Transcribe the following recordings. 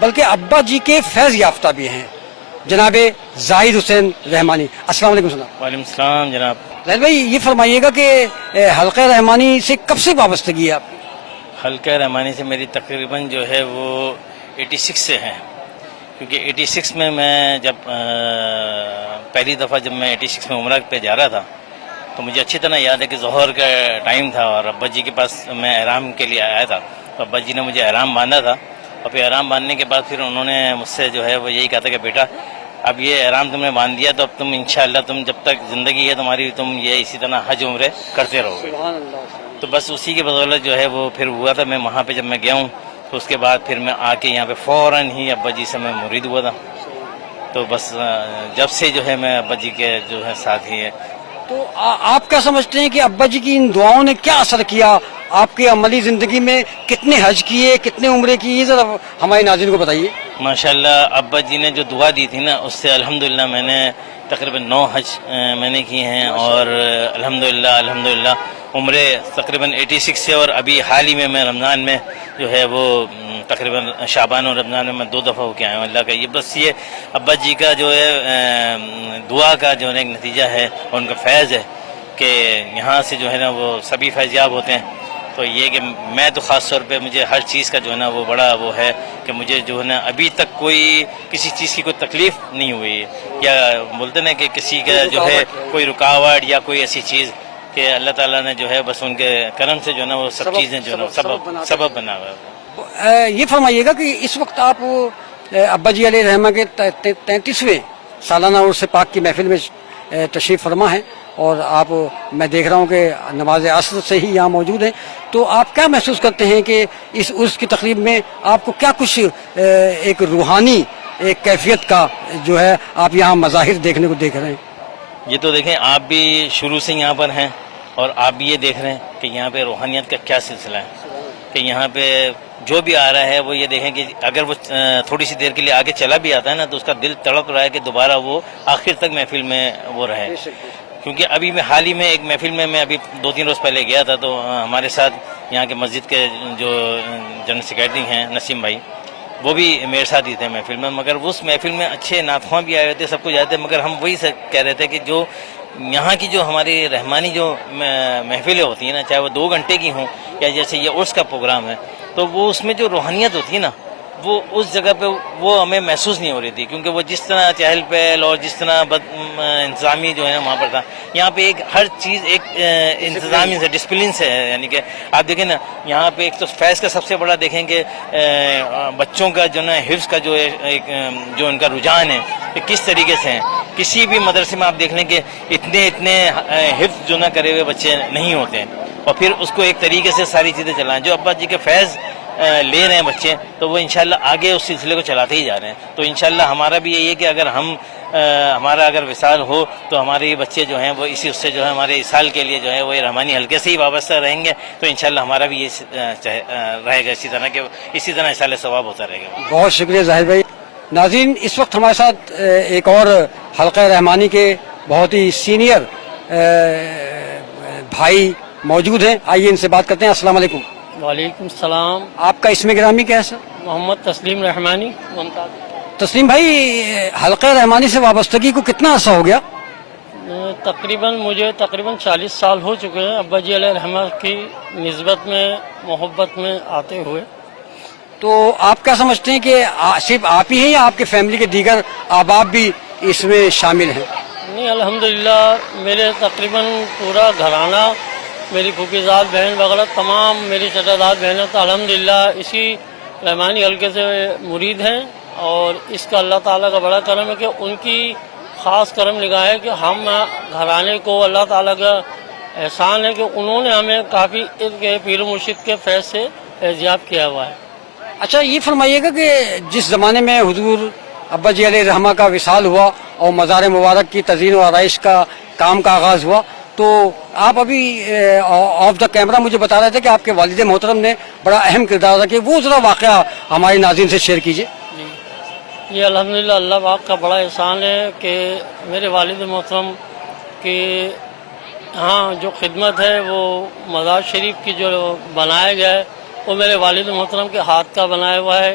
بلکہ ابا جی کے فیض یافتہ بھی ہیں، جناب زاہد حسین رحمانی۔ السلام علیکم جناب۔ وعلیکم السلام جناب۔ زاہد بھائی یہ فرمائیے گا کہ حلقہ رحمانی سے کب سے وابستگی ہے آپ کی؟ حلقہ رحمانی سے میری تقریباً جو ہے وہ 86 سے ہے، کیونکہ 86 میں جب پہلی دفعہ جب میں 86 میں عمرہ پہ جا رہا تھا تو مجھے اچھی طرح یاد ہے کہ ظہر کا ٹائم تھا اور ابا جی کے پاس میں احرام کے لیے آیا تھا، تو ابا جی نے مجھے احرام باندھا تھا، اور پھر احرام باندھنے کے بعد پھر انہوں نے مجھ سے جو ہے وہ یہی کہا تھا کہ بیٹا اب یہ احرام تم نے باندھ دیا تو اب تم انشاءاللہ تم جب تک زندگی ہے تمہاری تم یہ اسی طرح حج عمرے کرتے رہو گے۔ تو بس اسی کی بدولت جو ہے وہ پھر ہوا تھا، میں وہاں پہ جب میں گیا ہوں تو اس کے بعد پھر میں آ کے یہاں پہ فوراً ہی ابا جی سے میں مرید ہوا تھا، تو بس جب سے جو ہے میں ابا جی کے جو ہے ساتھ ہی ہے۔ تو آپ کیا سمجھتے ہیں کہ ابا جی کی ان دعاؤں نے کیا اثر کیا آپ کی عملی زندگی میں؟ کتنے حج کیے، کتنے عمرے کی، یہ ذرا ہمارے ناظرین کو بتائیے۔ ماشاءاللہ ابا جی نے جو دعا دی تھی نا اس سے الحمدللہ میں نے تقریباً 9 حج میں نے کیے ہیں، اور الحمدللہ عمرے تقریباً 86 سے، اور ابھی حال ہی میں رمضان میں جو ہے وہ تقریباً شعبان اور رمضان میں 2 دفعہ ہو کے آیا ہوں۔ اللہ کا یہ بس یہ ابا جی کا جو ہے دعا کا جو ہے ایک نتیجہ ہے اور ان کا فیض ہے کہ یہاں سے جو ہے نا وہ سبھی فیضیاب ہوتے ہیں۔ تو یہ کہ میں تو خاص طور پہ مجھے ہر چیز کا جو ہے نا وہ بڑا وہ ہے کہ مجھے جو ہے نا ابھی تک کوئی کسی چیز کی کوئی تکلیف نہیں ہوئی ہے، یا بولتے نا کہ کسی کا جو ہے کوئی رکاوٹ یا کوئی ایسی چیز، کہ اللہ تعالیٰ نے جو ہے بس ان کے کرم سے جو ہے نا وہ سب چیزیں جو ہے نا سبب بنا ہوا ہے۔ یہ فرمائیے گا کہ اس وقت آپ ابا جی علیہ رحمہ کے 33ویں سالانہ عرس پاک کی محفل میں تشریف فرما ہیں، اور آپ میں دیکھ رہا ہوں کہ نماز عصر سے ہی یہاں موجود ہیں، تو آپ کیا محسوس کرتے ہیں کہ اس عرس کی تقریب میں آپ کو کیا کچھ ایک روحانی ایک کیفیت کا جو ہے آپ یہاں مظاہر دیکھنے کو دیکھ رہے ہیں؟ یہ تو دیکھیں آپ بھی شروع سے یہاں پر ہیں اور آپ بھی یہ دیکھ رہے ہیں کہ یہاں پہ روحانیت کا کیا سلسلہ ہے، کہ یہاں پہ جو بھی آ رہا ہے وہ یہ دیکھیں کہ اگر وہ تھوڑی سی دیر کے لیے آگے چلا بھی آتا ہے نا تو اس کا دل تڑپ رہا ہے کہ دوبارہ وہ آخر تک محفل میں وہ رہے، کیونکہ ابھی میں حال ہی میں ایک محفل میں ابھی 2-3 روز پہلے گیا تھا، تو ہمارے ساتھ یہاں کے مسجد کے جو جنرل سیکریٹری ہیں نسیم بھائی، وہ بھی میرے ساتھ ہی تھے محفل میں، مگر اس محفل میں اچھے نعت خواں بھی آئے ہوتے، سب کچھ آئے تھے، مگر ہم وہی کہہ رہے تھے کہ جو یہاں کی جو ہماری رحمانی جو محفلیں ہوتی ہیں نا، چاہے وہ 2 گھنٹے کی ہوں یا جیسے یہ عرس کا پروگرام ہے، تو وہ اس میں جو روحانیت ہوتی ہے نا وہ اس جگہ پہ وہ ہمیں محسوس نہیں ہو رہی تھی، کیونکہ وہ جس طرح چہل پہل اور جس طرح انتظامی جو ہے نا وہاں پر تھا، یہاں پہ ایک ہر چیز ایک انتظامی سے ڈسپلن سے ہے، یعنی کہ آپ دیکھیں نا یہاں پہ ایک تو فیض کا سب سے بڑا دیکھیں کہ بچوں کا جو نا حفظ کا جو ہے ایک جو ان کا رجحان ہے کہ کس طریقے سے ہیں، کسی بھی مدرسے میں آپ دیکھ لیں کہ اتنے حفظ جو نہ کرے ہوئے بچے نہیں ہوتے ہیں، اور پھر اس کو ایک طریقے سے ساری چیزیں چلائیں، جو ابا جی کے فیض لے رہے ہیں بچے، تو وہ انشاءاللہ آگے اس سلسلے کو چلاتے ہی جا رہے ہیں، تو انشاءاللہ ہمارا بھی یہی ہے کہ اگر ہمارا اگر وصال ہو تو ہمارے بچے جو ہیں وہ اسی اس سے جو ہے ہمارے اسال کے لیے جو ہے وہ رحمانی حلقے سے ہی وابستہ رہیں گے، تو انشاءاللہ ہمارا بھی یہ رہے گا اسی طرح اسال ثواب ہوتا رہے گا۔ بہت شکریہ ظاہر بھائی۔ ناظرین اس وقت ہمارے ساتھ ایک اور حلقہ رحمانی کے بہت ہی سینئر بھائی موجود ہیں، آئیے ان سے بات کرتے ہیں۔ السلام علیکم۔ وعلیکم السلام۔ آپ کا اسم گرامی کیا ہے سر؟ محمد تسلیم رحمانی ممتاز۔ تسلیم بھائی حلقہ رحمانی سے وابستگی کو کتنا عرصہ ہو گیا؟ مجھے تقریباً 40 سال ہو چکے ہیں ابا جی علیہ رحمہ کی نسبت میں محبت میں آتے ہوئے۔ تو آپ کیا سمجھتے ہیں کہ صرف آپ ہی ہیں یا آپ کے فیملی کے دیگر احباب بھی اس میں شامل ہیں؟ نہیں الحمدللہ میرے تقریباً پورا گھرانہ، میری پھوپھیزاد بہن وغیرہ تمام میری چچاداد بہنیں تو الحمدللہ اسی رحمانی حلقے سے مرید ہیں، اور اس کا اللہ تعالیٰ کا بڑا کرم ہے کہ ان کی خاص کرم نگاہ ہے کہ ہم گھرانے کو اللہ تعالیٰ کا احسان ہے کہ انہوں نے ہمیں کافی پیر و مرشد کے فیض سے فیضیاب کیا ہوا ہے۔ اچھا یہ فرمائیے گا کہ جس زمانے میں حضور ابا جی علیہ رحمہ کا وصال ہوا اور مزار مبارک کی تزئین و آرائش کا کام کا آغاز ہوا، تو آپ ابھی آف دا کیمرہ مجھے بتا رہے تھے کہ آپ کے والد محترم نے بڑا اہم کردار ادا کیا، وہ ذرا واقعہ ہمارے ناظرین سے شیئر کیجیے۔ یہ الحمدللہ اللہ پاک کا بڑا احسان ہے کہ میرے والد محترم کی ہاں جو خدمت ہے وہ مزار شریف کی جو بنایا گیا ہے وہ میرے والد محترم کے ہاتھ کا بنایا ہوا ہے،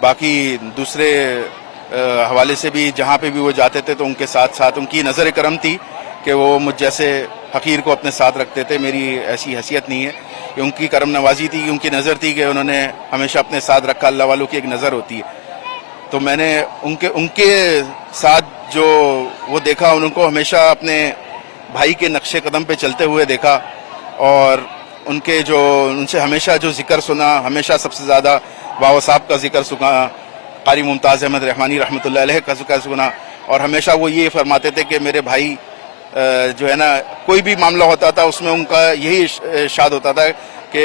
باقی دوسرے حوالے سے بھی جہاں پہ بھی وہ جاتے تھے تو ان کے ساتھ ساتھ ان کی نظر کرم تھی کہ وہ مجھ جیسے حقیر کو اپنے ساتھ رکھتے تھے. میری ایسی حیثیت نہیں ہے, کہ ان کی کرم نوازی تھی, ان کی نظر تھی کہ انہوں نے ہمیشہ اپنے ساتھ رکھا. اللہ والوں کی ایک نظر ہوتی ہے, تو میں نے ان کے ساتھ جو وہ دیکھا, ان کو ہمیشہ اپنے بھائی کے نقش قدم پہ چلتے ہوئے دیکھا, اور ان سے ہمیشہ جو ذکر سنا, ہمیشہ سب سے زیادہ باوا صاحب کا ذکر سنا, قاری ممتاز احمد رحمانی رحمۃ اللہ علیہ کا ذکر سنا, اور ہمیشہ وہ یہ فرماتے تھے کہ میرے بھائی جو ہے نا, کوئی بھی معاملہ ہوتا تھا اس میں ان کا یہی ارشاد ہوتا تھا کہ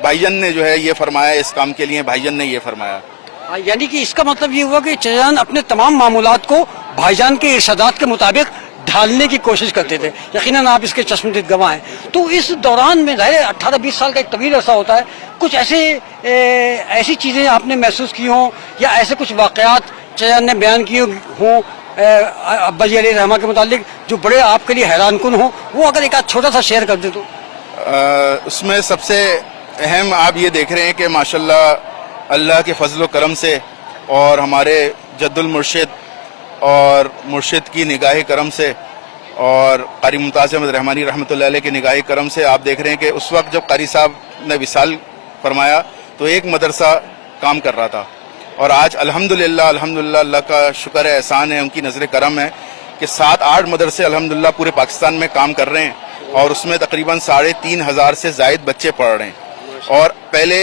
بھائی جان نے جو ہے یہ فرمایا, اس کام کے لیے بھائی جان نے یہ فرمایا. یعنی کہ اس کا مطلب یہ ہوا کہ چچا جان اپنے تمام معاملات کو بھائی جان کے ارشادات کے مطابق ڈھالنے کی کوشش کرتے تھے. یقیناً آپ اس کے چشمدید گواہ ہیں. تو اس دوران میں ظاہر 18-20 سال کا ایک طویل عرصہ ہوتا ہے, کچھ ایسی چیزیں آپ نے محسوس کی ہوں, یا ایسے کچھ واقعات چچا جان نے بیان کیے ہوں ابا جی علیہ رحمہ کے متعلق جو بڑے آپ کے لیے حیران کن ہوں, وہ اگر ایک آدھ چھوٹا سا شیئر کر دیں تو؟ اس میں سب سے اہم آپ یہ دیکھ رہے ہیں کہ ماشاءاللہ اللہ کے فضل و کرم سے, اور ہمارے جد المرشد اور مرشد کی نگاہ کرم سے, اور قاری ممتاز احمد رحمانی رحمۃ اللہ علیہ کی نگاہ کرم سے آپ دیکھ رہے ہیں کہ اس وقت جب قاری صاحب نے وصال فرمایا تو ایک مدرسہ کام کر رہا تھا, اور آج الحمدللہ اللہ کا شکر ہے, احسان ہے, ان کی نظر کرم ہے کہ 7-8 مدرسے الحمدللہ پورے پاکستان میں کام کر رہے ہیں, اور اس میں تقریباً 3,500 سے زائد بچے پڑھ رہے ہیں. اور پہلے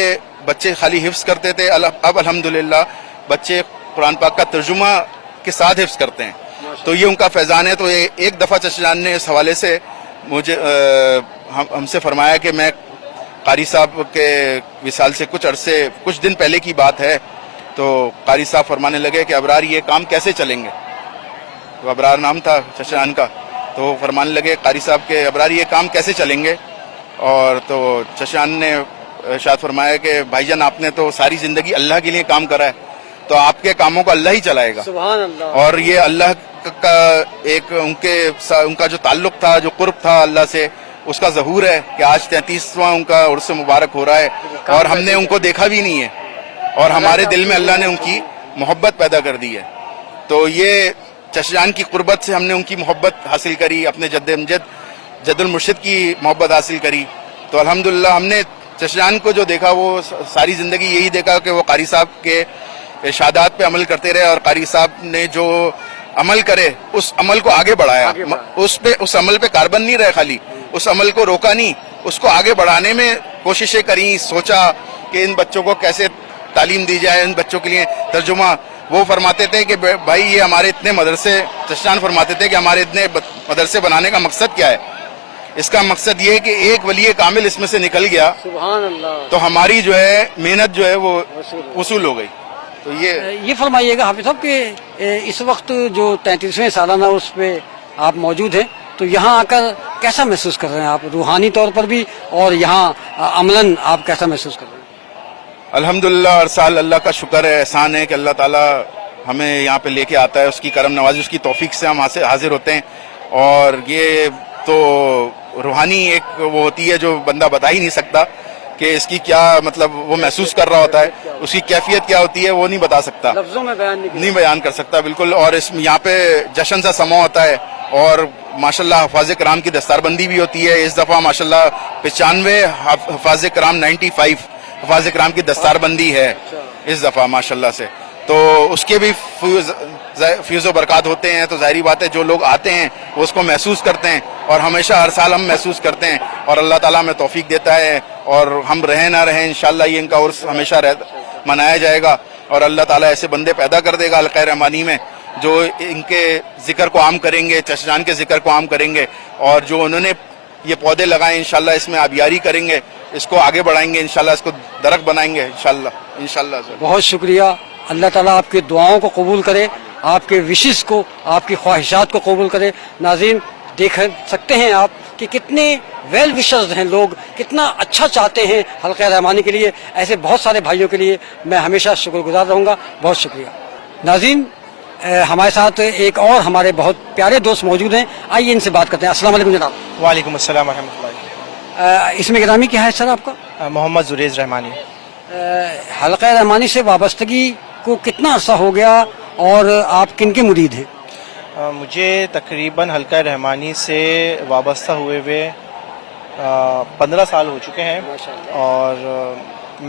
بچے خالی حفظ کرتے تھے, اب الحمدللہ بچے قرآن پاک کا ترجمہ کے ساتھ حفظ کرتے ہیں. تو یہ ان کا فیضان ہے. تو ایک دفعہ چچا جان نے اس حوالے سے مجھے ہم سے فرمایا کہ میں قاری صاحب کے وصال سے کچھ دن پہلے کی بات ہے, تو قاری صاحب فرمانے لگے کہ ابرار یہ کام کیسے چلیں گے. تو ابرار نام تھا چچا جان کا, تو فرمانے لگے قاری صاحب کے ابرار یہ کام کیسے چلیں گے. اور تو چچا جان نے ارشاد فرمایا کہ بھائی جان آپ نے تو ساری زندگی اللہ کے لیے کام کرا ہے, تو آپ کے کاموں کو اللہ ہی چلائے گا. سبحان اللہ. اور یہ اللہ کا ایک ان کا جو تعلق تھا, جو قرب تھا اللہ سے, اس کا ظہور ہے کہ آج 33واں ان کا عرس مبارک ہو رہا ہے, اور ہم نے ان کو دیکھا بھی نہیں ہے, اور ہمارے دل میں اللہ نے ان کی محبت پیدا کر دی ہے. تو یہ چچا جان کی قربت سے ہم نے ان کی محبت حاصل کری, اپنے جد المرشد کی محبت حاصل کری. تو الحمدللہ ہم نے چچا جان کو جو دیکھا وہ ساری زندگی یہی دیکھا کہ وہ قاری صاحب کے ارشادات پہ عمل کرتے رہے, اور قاری صاحب نے جو عمل کرے اس عمل کو آگے بڑھایا. اس عمل پہ کاربن نہیں رہے, خالی اس عمل کو روکا نہیں, اس کو آگے بڑھانے میں کوششیں کریں, سوچا کہ ان بچوں کو کیسے تعلیم دی جائے, ان بچوں کے لیے ترجمہ. وہ فرماتے تھے کہ بھائی یہ ہمارے اتنے مدرسے, چچا جان فرماتے تھے کہ ہمارے اتنے مدرسے بنانے کا مقصد کیا ہے. اس کا مقصد یہ ہے کہ ایک ولی کامل اس میں سے نکل گیا, سبحان اللہ, تو ہماری جو ہے محنت جو ہے وہ وصول ہو گئی. تو یہ فرمائیے گا حافظ صاحب کہ اس وقت جو 33ویں سالانہ اس پہ آپ موجود ہیں, تو یہاں آ کر کیسا محسوس کر رہے ہیں آپ, روحانی طور پر بھی, اور یہاں عملاً آپ کیسا محسوس کر رہے ہیں؟ الحمدللہ ہر سال اللہ کا شکر ہے, احسان ہے کہ اللہ تعالیٰ ہمیں یہاں پہ لے کے آتا ہے, اس کی کرم نوازی, اس کی توفیق سے ہم حاضر ہوتے ہیں. اور یہ تو روحانی ایک وہ ہوتی ہے جو بندہ بتا ہی نہیں سکتا کہ اس کی کیا مطلب وہ محسوس کر رہا ہوتا ہے, اس کی کیفیت کیا ہوتی ہے وہ نہیں بتا سکتا, لفظوں میں نہیں بیان کر سکتا بالکل. اور یہاں پہ جشن سا سما ہوتا ہے, اور ماشاءاللہ حفاظ کرام کی دستار بندی بھی ہوتی ہے. اس دفعہ ماشاءاللہ 95 حفاظ کرام 95 حفاظ کرام کی دستار بندی ہے اس دفعہ ماشاءاللہ سے. تو اس کے بھی فیض و برکات ہوتے ہیں. تو ظاہری بات ہے جو لوگ آتے ہیں وہ اس کو محسوس کرتے ہیں, اور ہمیشہ ہر سال ہم محسوس کرتے ہیں, اور اللہ تعالیٰ ہمیں توفیق دیتا ہے. اور ہم رہیں نہ رہیں انشاءاللہ یہ ان کا عرس ہمیشہ منایا جائے گا, اور اللہ تعالیٰ ایسے بندے پیدا کر دے گا الخیر رحمانی میں جو ان کے ذکر کو عام کریں گے, چچا جان کے ذکر کو عام کریں گے, اور جو انہوں نے یہ پودے لگائے انشاءاللہ اس میں آبیاری کریں گے, اس کو آگے بڑھائیں گے انشاءاللہ, اس کو درخت بنائیں گے انشاءاللہ. بہت شکریہ. اللہ تعالیٰ آپ کی دعاؤں کو قبول کرے, آپ کے وشز کو, آپ کی خواہشات کو قبول کرے. ناظرین دیکھ سکتے ہیں آپ کہ کتنے ویل وشرز ہیں لوگ, کتنا اچھا چاہتے ہیں حلقہ رحمانی کے لیے. ایسے بہت سارے بھائیوں کے لیے میں ہمیشہ شکر گزار رہوں گا. بہت شکریہ. ناظرین ہمارے ساتھ ایک اور ہمارے بہت پیارے دوست موجود ہیں, آئیے ان سے بات کرتے ہیں. السلام علیکم جناب. وعلیکم السلام ورحمۃ اللہ. اس میں گرامی کیا ہے سر آپ کا؟ محمد زریز رحمانی. حلقہ رحمانی سے وابستگی کو کتنا عرصہ ہو گیا اور آپ کن کے مرید ہیں؟ مجھے تقریباً حلقہ رحمانی سے وابستہ ہوئے 15 سال ہو چکے ہیں، اور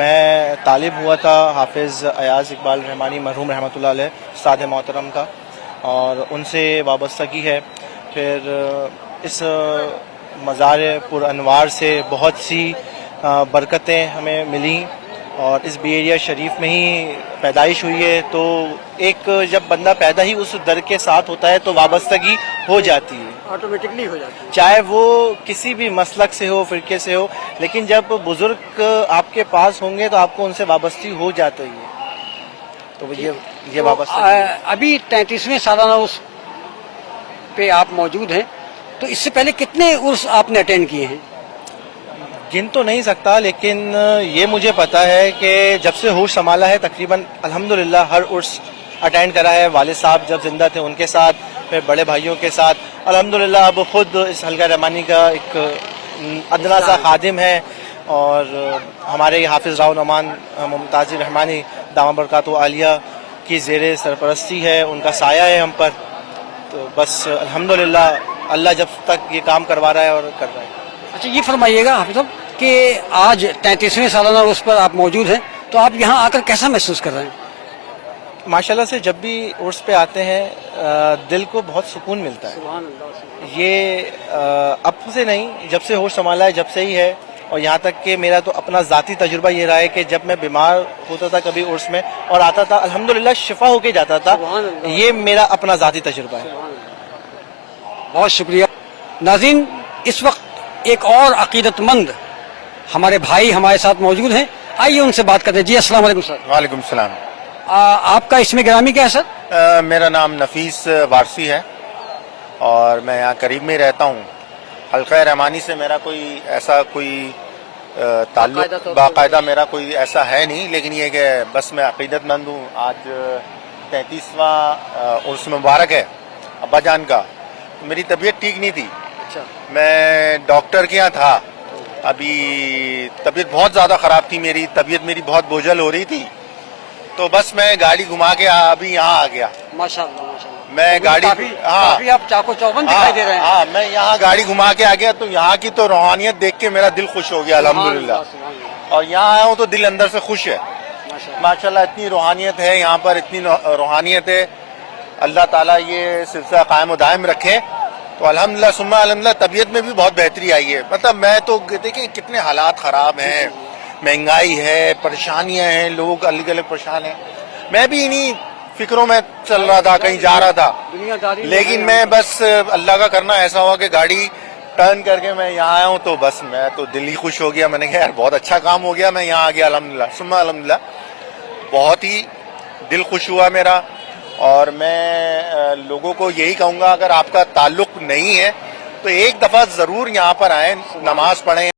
میں طالب ہوا تھا حافظ ایاز اقبال رحمانی مرحوم رحمۃ اللہ علیہ استاد محترم کا، اور ان سے وابستگی ہے۔ پھر اس مزار پر انوار سے بہت سی برکتیں ہمیں ملیں، اور اس بی ایریا شریف میں ہی پیدائش ہوئی ہے، تو ایک جب بندہ پیدا ہی اس در کے ساتھ ہوتا ہے تو وابستگی ہو جاتی ہے، آٹومیٹکلی ہو جاتی ہے، چاہے وہ کسی بھی مسلک سے ہو، فرقے سے ہو، لیکن جب بزرگ آپ کے پاس ہوں گے تو آپ کو ان سے وابستگی ہو جاتی ہے، تو یہ وابستگی۔ ابھی 33ویں سالانہ عرس پہ آپ موجود ہیں، تو اس سے پہلے کتنے عرس آپ نے اٹینڈ کیے ہیں؟ گن تو نہیں سکتا، لیکن یہ مجھے پتا ہے کہ جب سے ہوش سنبھالا ہے تقریباً الحمدللہ ہر عرس اٹینڈ کرا ہے۔ والد صاحب جب زندہ تھے ان کے ساتھ، پھر بڑے بھائیوں کے ساتھ، الحمدللہ اب خود اس حلقہ رحمانی کا ایک ادنا سا خادم ہے، اور ہمارے حافظ راؤ نعمان ممتاز رحمانی دامہ برکاتہ عالیہ کی زیر سرپرستی ہے، ان کا سایہ ہے ہم پر، تو بس الحمدللہ اللہ جب تک یہ کام کروا رہا ہے اور کر رہا ہے۔ اچھا یہ فرمائیے گا حافظ صاحب کہ آج 33ویں سالانہ عرس پر آپ موجود ہیں، تو آپ یہاں آ کر کیسا محسوس کر رہے ہیں؟ ماشاءاللہ سے جب بھی عرس پہ آتے ہیں دل کو بہت سکون ملتا ہے، یہ اب سے نہیں، جب سے ہوش سنبھالا ہے جب سے ہی ہے، اور یہاں تک کہ میرا تو اپنا ذاتی تجربہ یہ رہا ہے کہ جب میں بیمار ہوتا تھا کبھی عرس میں اور آتا تھا الحمدللہ شفا ہو کے جاتا تھا، یہ میرا اپنا ذاتی تجربہ ہے۔ بہت شکریہ ناظرین، اس وقت ایک اور عقیدت مند ہمارے بھائی ہمارے ساتھ موجود ہیں، آئیے ان سے بات کرتے ہیں۔ جی السلام علیکم سر۔ وعلیکم السلام۔ آپ کا اسم گرامی کیا ہے سر؟ میرا نام نفیس وارسی ہے اور میں یہاں قریب میں رہتا ہوں۔ حلقہ رحمانی سے میرا کوئی تعلق باقاعدہ میرا کوئی ایسا ہے نہیں، لیکن یہ کہ بس میں عقیدت مند ہوں۔ آج 33واں عرس مبارک ہے ابا جان کا، میری طبیعت ٹھیک نہیں تھی، میں ڈاکٹر کے یہاں تھا، ابھی طبیعت بہت زیادہ خراب تھی، طبیعت میری بہت بوجھل ہو رہی تھی، تو بس میں گاڑی گھما کے ابھی یہاں آ گیا۔ ماشاءاللہ میں گاڑی کافی آپ چاقو چوبند دکھائی دے رہے ہیں۔ ہاں میں یہاں گاڑی گھما کے آ گیا، تو یہاں کی تو روحانیت دیکھ کے میرا دل خوش ہو گیا الحمدللہ، اور یہاں آیا ہوں تو دل اندر سے خوش ہے ماشاءاللہ۔ اتنی روحانیت ہے یہاں پر، اتنی روحانیت ہے، اللہ تعالیٰ یہ سلسلہ قائم و دائم رکھے۔ تو الحمدللہ ثم الحمدللہ طبیعت میں بھی بہت بہتری آئی ہے۔ مطلب میں تو دیکھیں کتنے حالات خراب ہیں، مہنگائی ہے، پریشانیاں ہیں، لوگ الگ الگ پریشان ہیں، میں بھی انہی فکروں میں چل رہا تھا، کہیں جا رہا تھا، لیکن میں بس اللہ کا کرنا ایسا ہوا کہ گاڑی ٹرن کر کے میں یہاں آیا ہوں، تو بس میں تو دل ہی خوش ہو گیا۔ میں نے کہا یار بہت اچھا کام ہو گیا، میں یہاں آ گیا الحمدللہ ثم الحمدللہ، بہت ہی دل خوش ہوا میرا۔ اور میں لوگوں کو یہی کہوں گا اگر آپ کا تعلق نہیں ہے تو ایک دفعہ ضرور یہاں پر آئیں، نماز پڑھیں۔